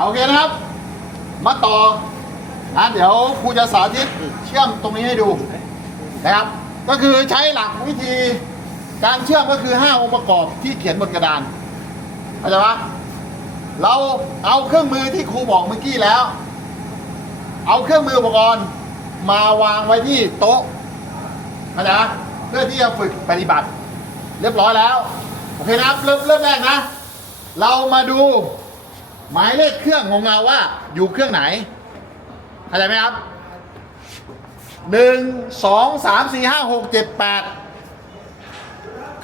โอเคนะครับ มาต่อนะเดี๋ยวครูจะสาธิตเชื่อมตรงนี้ให้ดูนะครับ ก็คือใช้หลักวิธีการเชื่อมก็คือ 5 องค์ประกอบที่เขียนบนกระดานเข้าใจปะเราเอาเครื่องมือที่ครูบอกเมื่อกี้แล้ว เอาเครื่องมืออุปกรณ์มาวางไว้ที่โต๊ะเข้าใจเพื่อที่จะฝึกปฏิบัติ เรียบร้อยแล้ว โอเคนะครับ เริ่มเริ่มแรกนะ เรามาดู หมายเลขเครื่องของเราว่าอยู่เครื่องไหนเข้าใจไหมครับหนึ่งสองสามสี่ห้าหกเจ็ดแปด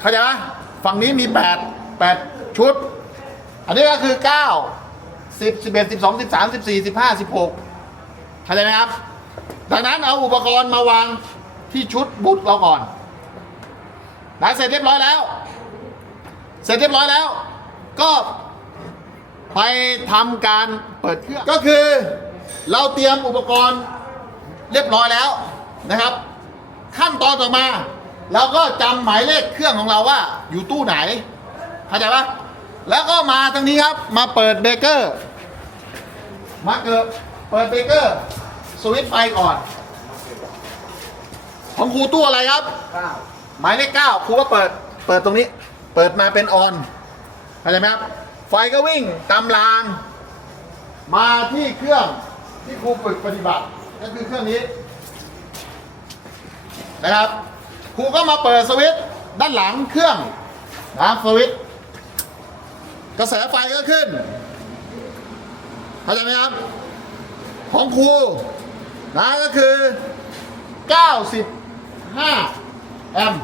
เข้าใจไหมฝั่งนี้มีแปดแปดชุด อันนี้ก็คือเก้าสิบสิบเอ็ดสิบสองสิบสามสิบสี่สิบห้าสิบหกเข้าใจไหมครับ ดังนั้นเอาอุปกรณ์มาวางที่ชุดบุตรเราก่อนนะเสร็จเรียบร้อยแล้ว เสร็จเรียบร้อยแล้ว ก็ ไปทำการเปิดเครื่องก็คือเราเตรียมอุปกรณ์เรียบร้อยแล้วนะครับ ขั้นตอนต่อมาเราก็จำหมายเลขเครื่องของเราว่าอยู่ตู้ไหนเข้าใจปะแล้วก็มาทางนี้ครับมาเปิดเบเกอร์ มาเกิดเปิดเบเกอร์สวิตช์ไฟก่อน ของครูตู้อะไรครับ หมายเลขเก้าครูก็เปิด เปิดตรงนี้ เปิดมาเป็นออนเข้าใจไหมครับ ไฟก็วิ่งตามราง มาที่เครื่องที่ครูฝึกปฏิบัติ ก็คือเครื่องนี้ นะครับครูก็มาเปิดสวิตช์ด้านหลังเครื่องนะสวิตช์กระแสไฟก็ขึ้นเข้าใจไหมครับ ของครูนะก็คือ 95 แอมป์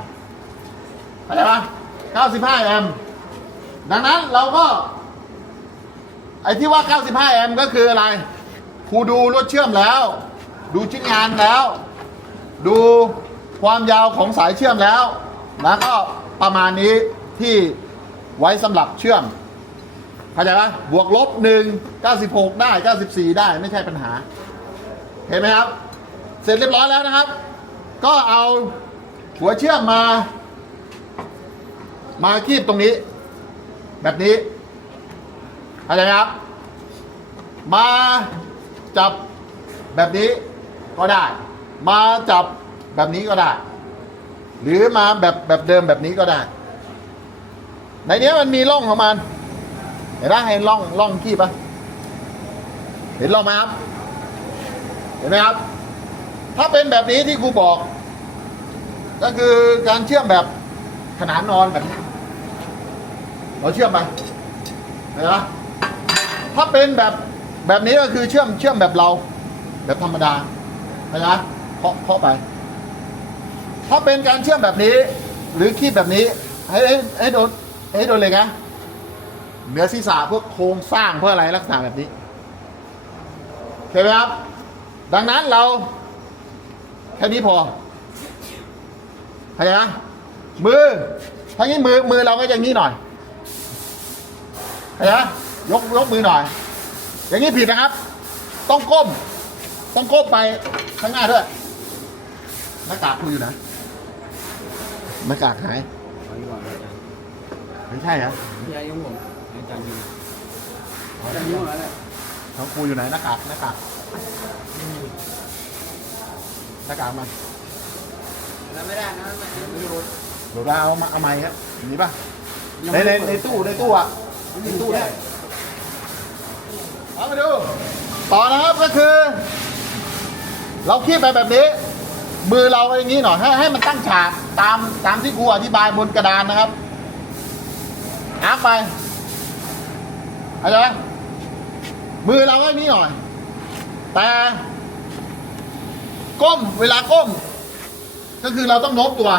เข้าใจปะ95 แอมป์ ดังนั้นเราก็ ไอ้ที่ว่า 95 แอมป์ก็คืออะไรครูดูรถเชื่อมแล้ว ดูชิ้นงานแล้ว ดูความยาวของสายเชื่อมแล้วนะก็ประมาณนี้ที่ไว้สำหรับเชื่อมเข้าใจปะบวกลบหนึ่ง96ได้94ได้ไม่ใช่ปัญหา เห็นไหมครับ เสร็จเรียบร้อยแล้วนะครับ ก็เอาหัวเชื่อมมา มาคีบตรงนี้ แบบนี้เข้าใจไหมครับ มาจับแบบนี้ก็ได้ มาจับแบบนี้ก็ได้ หรือมาแบบแบบเดิมแบบนี้ก็ได้ ในนี้มันมีร่องของมัน เห็นไหมเห็นร่องร่องคีบปะเห็นร่องไหมครับ เห็นไหมครับ ถ้าเป็นแบบนี้ที่ครูบอก ก็คือการเชื่อมแบบขนานนอนแบบนี้ เราเชื่อมไปนไหมถ้าเป็นแบบแบบนี้ก็คือเชื่อมเชื่อมแบบเรา แบบธรรมดานไหมเคาะเคาะไป ถ้าเป็นการเชื่อมแบบนี้ หรือคีบแบบนี้ ให้ให้ให้โดนให้โดนเลยนะเนื้อศีรษะเพวกโครงสร้างเพื่ออะไรลักษณะแบบนี้เข้าไหมครับ ดังนั้นเรา แค่นี้พอเข้าใจไหมมือถ้างี้มือมือเราก็อย่างนี้หน่อย เข้าใจไหมยกยกมือหน่อย อย่างนี้ผิดนะครับ ต้องก้ม ต้องก้มไปข้างหน้าด้วยหน้ากากคุยอยู่นะหน้ากากหายขอดีกว่าอาจารย์ไม่ใช่เหรอพี่อายุผมอาจารย์อยู่อาจารย์อยู่แล้วแหละเขาคุยอยู่ไหนหน้ากากหน้ากากหน้ากากมาแล้วไม่ได้นะไม่รู้เดี๋ยวเราเอามาเอาไม้ครับมีป่ะในในในตู้ในตู้อะใน ตู้เนี่ยเอามาดูต่อนะครับก็คือ เราคีบไปแบบนี้ มือเราอย่างนี้หน่อยให้ให้มันตั้งฉากตามตามที่ครูอธิบายบนกระดานนะครับอาร์คไปเข้าใจไหมมือเราก็นี้หน่อย แต่ก้มเวลาก้ม ก็คือเราต้องโน้มตัว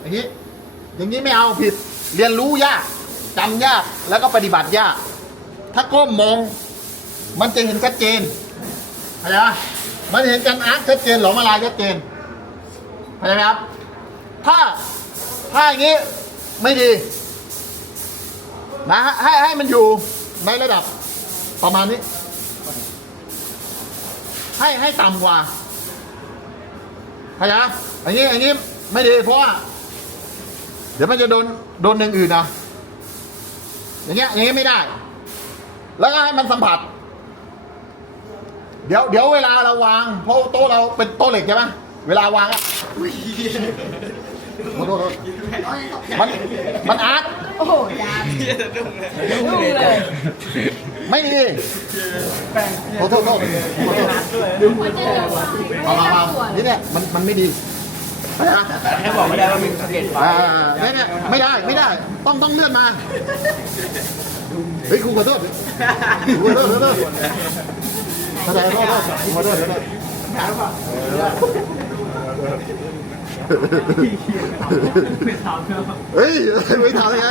อย่างนี้ อย่างนี้ไม่เอาผิด เรียนรู้ยาก จำยากแล้วก็ปฏิบัติยาก ถ้าก้มมอง มันจะเห็นชัดเจนเข้าใจไหมมันเห็นกันอาร์คชัดเจนหลอมละลายชัดเจนเข้าใจไหมครับ ถ้าถ้าอย่างนี้ไม่ดีนะให้ให้มันอยู่ในระดับประมาณนี้ ให้ให้ต่ำกว่าเข้าใจไหมอย่างนี้อย่างนี้ไม่ดีเพราะว่าเดี๋ยวมันจะโดนโดนอย่างอื่นนะ อย่างเงี้ยอย่างเงี้ยไม่ได้ แล้วก็ให้มันสัมผัส เดี๋ยวเดี๋ยวเวลาเราวางเพราะโต๊ะเราเป็นโต๊ะเหล็กใช่ไหมเวลาวางอะขอโทษขอโทษมันมันอาร์ตโอ้โหยาดุ้งเลยไม่ดีขอโทษขอโทษขอโทษมามามานี่เนี่ยมันมันไม่ดี แค่บอกไม่ได้ว่ามีสเก็ดไฟอ่าเนี่ยเนี่ยไม่ได้ไม่ได้ ต้องต้องเลื่อนมาเฮ้ยครูขอโทษครูขอโทษขอโทษขอโทษขอโทษขอโทษเฮ้ยไม่ทำยังไง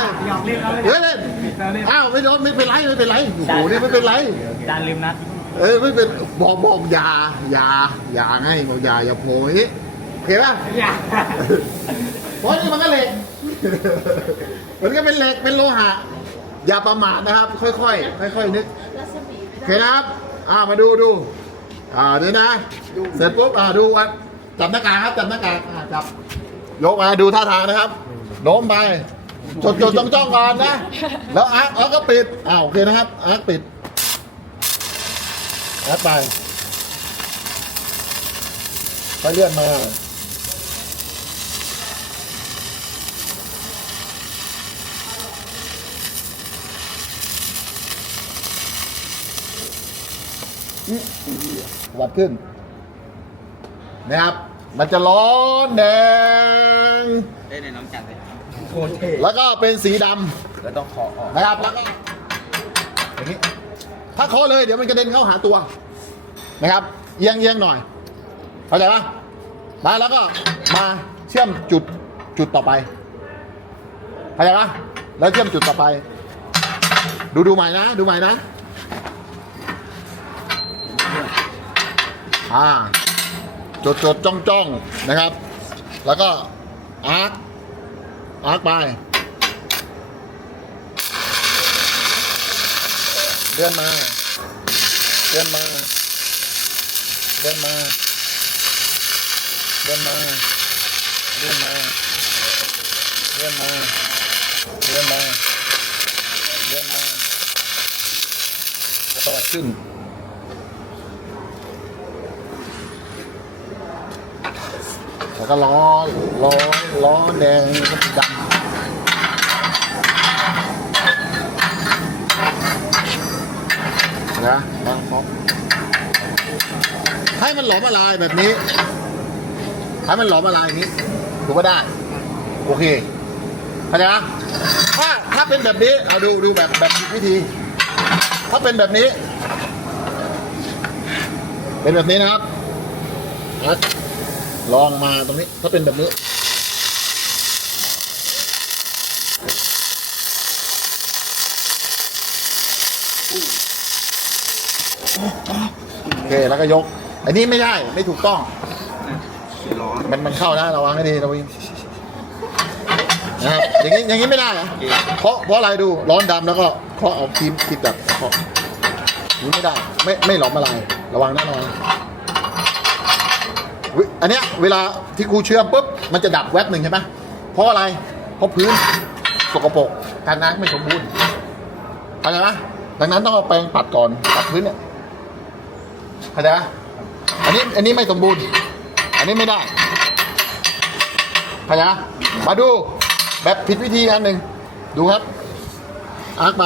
เฮ้ยเล่นอ้าวไม่โดนไม่เป็นไรไม่เป็นไรโอ้โหเนี่ยไม่เป็นไรจานลืมนัดเออไม่เป็นบอกบอกอย่ายาอย่าไงบอกยาอย่าโผล่อย่างนี้ โอเคป่ะอย่าเพราะนี่มันก็เหล็ก มันก็เป็นเหล็ก เป็นโลหะ อย่าประมาทนะครับ ค่อยๆ ค่อยๆนึกรัศมีโอเคนะครับ อ่า มาดูดู อ่าเดี๋ยวนะ เสร็จปุ๊บ อ่า ดูวัดจับหน้ากากครับ จับหน้ากากอ่าจับ ยกมาดูท่าทางนะครับ โน้มไป จดจดจ้องจ้องก่อนนะ แล้วอาร์คอาร์คก็ปิด อ่าโอเคนะครับ อาร์คปิดอาร์คไปค่อยเลื่อนมา วัดขึ้น นะครับ มันจะร้อนแดง ได้ในน้องจันเลยโคตรเท่แล้วก็เป็นสีดแล้วต้องขอออกำนะครับ แล้วก็อย่างนี้ถ้าเคาะเลยเดี๋ยวมันกระเด็นเข้าหาตัว นะครับ เอียงเอียงหน่อย เข้าใจปะมาแล้วก็มาเชื่อมจุดจุดต่อไป เข้าใจปะแล้วเชื่อมจุดต่อไป ดูดูใหม่นะ ดูใหม่นะ อ่าจดจดจ้องจ้องนะครับ แล้วก็อาร์คอาร์คไป เลื่อนมาเลื่อนมาเลื่อนมาเลื่อนมาเลื่อนมาเลื่อนมาเลื่อนมาเลื่อนมาต่อขึ้น แล้วก็ล้อล้อล้อแดงก็ดำนะบางฟอกให้มันหลอมละลายแบบนี้ ให้มันหลอมละลายอย่างนี้ถูกก็ได้ โอเคเข้าใจไหมถ้าถ้าเป็นแบบนี้เอาดูดูแบบแบบวิธี ถ้าเป็นแบบนี้ เป็นแบบนี้นะครับอะ ลองมาตรงนี้ ถ้าเป็นแบบนี้โอเคแล้วก็ยก อันนี้ไม่ได้ ไม่ถูกต้อง มันมันเข้านะระวังให้ดีระวังนะครับอย่างนี้อย่างนี้ไม่ได้เหรอเพราะเพราะอะไรดูร้อนดำแล้วก็เคาะเอาครีมครีมแบบเคาะไม่ได้ ไม่ไม่หลอมอะไรระวังนะระวัง อันเนี้ยเวลาที่ครูเชื่อมปุ๊บมันจะดับแวบหนึ่งใช่ไหมเพราะอะไร เพราะพื้นสกปรกการน้ำไม่สมบูรณ์เข้าใจไหมดังนั้นต้องเอาแปรงปัดก่อนปัดพื้นเนี่ยเข้าใจไหมอันนี้อันนี้ไม่สมบูรณ์ อันนี้ไม่ได้เข้าใจไหมมาดูแบบผิดวิธีอันหนึ่งดูครับอาร์คไป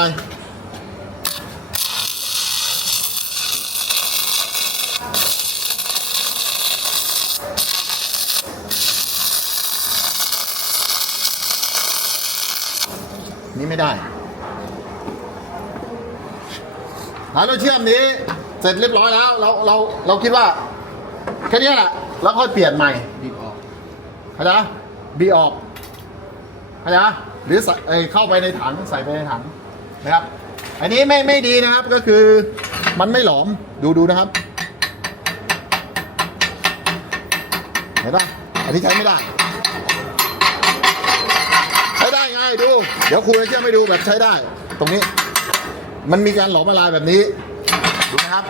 ไม่ได้หาเราเชื่อมนี้เสร็จเรียบร้อยแล้ว เราเราเราคิดว่าแค่นี้แหละแล้วค่อยเปลี่ยนใหม่บีบออกเข้าใจบีออกเข้าใจหรือใส่เอ้ยเข้าไปในถังใส่ไปในถังนะครับ อันนี้ไม่ไม่ดีนะครับก็คือมันไม่หลอมดูดูนะครับเห็นปะอันนี้ใช้ไม่ได้ ใช้ได้ไงดู เดี๋ยวครูจะเชื่อมให้ดูแบบใช้ได้ ตรงนี้ มันมีการหลอมละลายแบบนี้ ดูนะครับ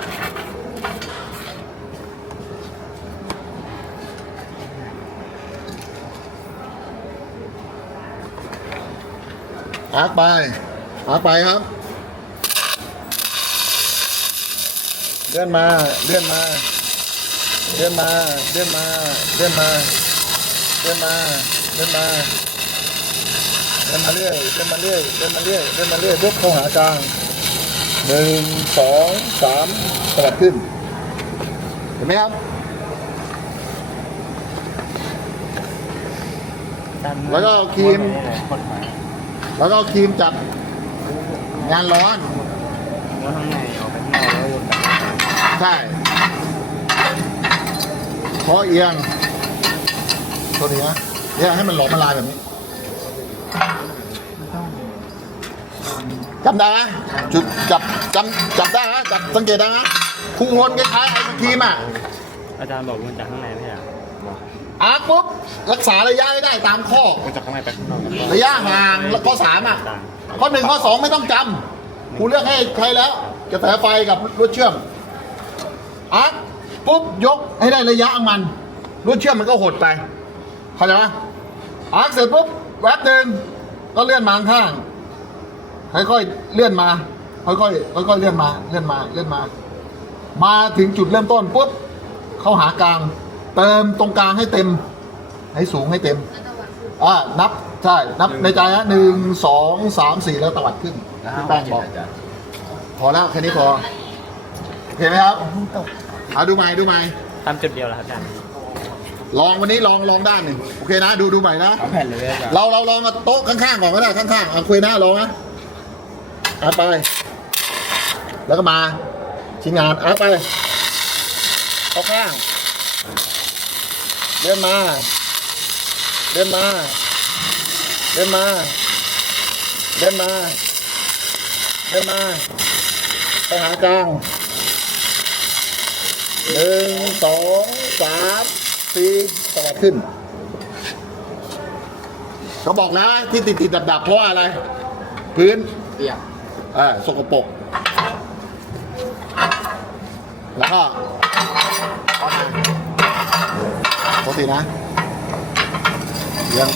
อาร์คไป อาร์คไปครับ เลื่อนมา เลื่อนมา เลื่อนมา เลื่อนมา เลื่อนมา เลื่อนมา เลื่อนมา เลื่อนมาเรื่อยเลื่อนมาเรื่อยเลื่อนมาเรื่อยเลื่อนมาเรื่อยยกเข้าหากลางหนึ่งสองสามสลับขึ้น เห็นไหมครับแล้วก็เอาครีม แล้วก็เอาครีมจับงานร้อน แล้วข้างในออกไปข้างนอกแล้ววนกลับมาใช่พอเอียงตัวนี้นะเนี่ยให้มันหลอมละลายแบบนี้ จำได้ไหมจุดจับจำจับได้นะจับสังเกตได้นะพุงหนคล้ายๆไอศครีมอะอาจารย์บอกมันจากข้างในไม่ใช่เหรอบอกอาร์ตปุ๊บรักษาระยะให้ได้ตามข้อ มันจากข้างในไปข้างนอกระยะห่างแล้วข้อสามอะต่างข้อหนึ่งข้อสองไม่ต้องจำครูเลือกให้ใครแล้วกระแสไฟกับลวดเชื่อมอาร์ตปุ๊บยกให้ได้ระยะของมันลวดเชื่อมมันก็หดไปเข้าใจไหมอาร์ตเสร็จปุ๊บแวบหนึ่งก็เลื่อนมาข้าง ค่อยๆเลื่อนมา ค่อยๆค่อยๆเลื่อนมาเลื่อนมาเลื่อนมา มาถึงจุดเริ่มต้นปุ๊บเข้าหากลาง เติมตรงกลางให้เต็ม ให้สูงให้เต็มอ่านับใช่นับในใจนะหนึ่งสองสามสี่แล้วตวัดขึ้นที่แป้งบอกพอแล้วแค่นี้พอโอเคไหมครับเอาดูใหม่ดูใหม่ตามจุดเดียวเหรอครับอาจารย์ลองวันนี้ลองลองด้านหนึ่งโอเคนะ ดูดูใหม่นะเอาแผ่นเลยอาจารย์เราเราลองกับโต๊ะข้างๆก่อนก็ได้ข้างๆเอาคุยหน้าลองนะ อาร์ตไป แล้วก็มาชิ้นงานอาร์ตไปเอาข้างเลื่อนมาเลื่อนมาเลื่อนมาเลื่อนมาเลื่อนมา ไปหากลางหนึ่งสองสามสี่สวัดขึ้นเขาบอกนะที่ติดติดดับดับเพราะอะไร พื้นเปียก อ่าสกปรกแล้วก็เอามาปกตินะเลี้ยัง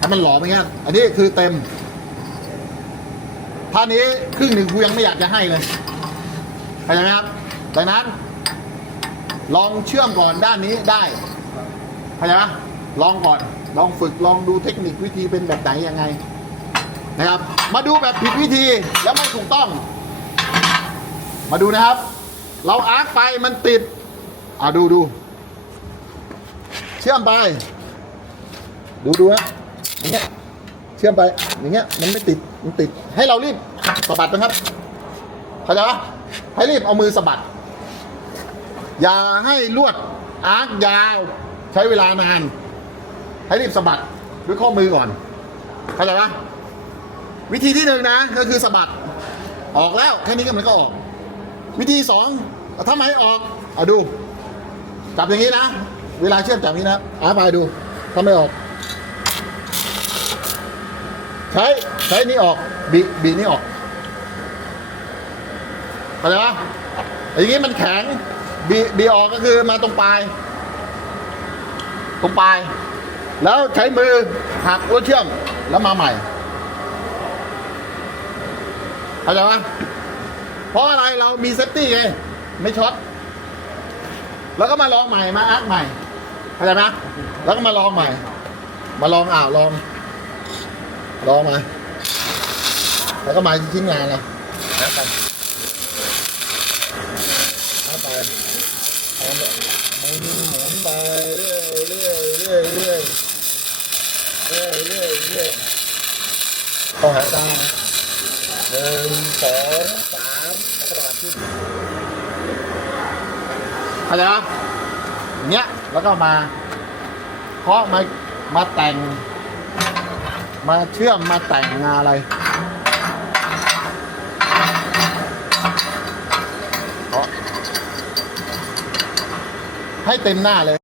ถ้มันหลอมอย่างเงี้ยอันนี้คือเต็มท่านี้ครึ่งหนึ่งครูยังไม่อยากจะให้เลยเข้าใจไหมครับดังนั้น ลองเชื่อมก่อนด้านนี้ได้เข้าใจไหมลองก่อน ลองฝึกลองดูเทคนิควิธีเป็นแบบไหนยังไงนะครับ มาดูแบบผิดวิธีแล้วไม่ถูกต้อง มาดูนะครับ เราอาร์คไปมันติดอ่าดูดู เชื่อมไป ดูดูนะอย่างเงี้ยเชื่อมไปอย่างเงี้ยมันไม่ติดมันติด ให้เรารีบสะบัดนะครับเข้าใจปะให้รีบเอามือสะบัด อย่าให้ลวดอาร์คยาว ใช้เวลานาน ให้รีบสะบัดด้วยข้อมือก่อนเข้าใจปะวิธีที่หนึ่งนะก็คือสะบัดออกแล้วแค่นี้ก็มันก็ออก วิธีสองถ้าไม่ออกเอาดูจับอย่างนี้นะ เวลาเชื่อมจับนี้นะอาไปดูถ้าไม่ออก ใช้ใช้นี้ออกบีบีนี้ออกเข้าใจปะอย่างนี้มันแข็งบีบีออกก็คือมาตรงปลายตรงปลาย แล้วใช้มือหักลวดเชื่อมแล้วมาใหม่เข้าใจไหมเพราะอะไรเรามีเซฟตี้ไงไม่ช็อตแล้วก็มาลองใหม่มาอาร์คใหม่เข้าใจไหมแล้วก็มาลองใหม่ มาลองอ่าวลองลองมาแล้วก็มาชิ้นงานเราแล้วไปแล้วไปหมุนหมุนไปเรื่อยเรื่อยเรื่อยเรื่อยเรื่อยเรื่อยเข้าหาตาหนึ่งสองสามแล้วก็ตะวัดขึ้นเข้าใจปะอย่างเงี้ยแล้วก็มาเคาะมามาแต่ง มาเชื่อมมาแต่งงานอะไรเคาให้เต็มหน้าเลย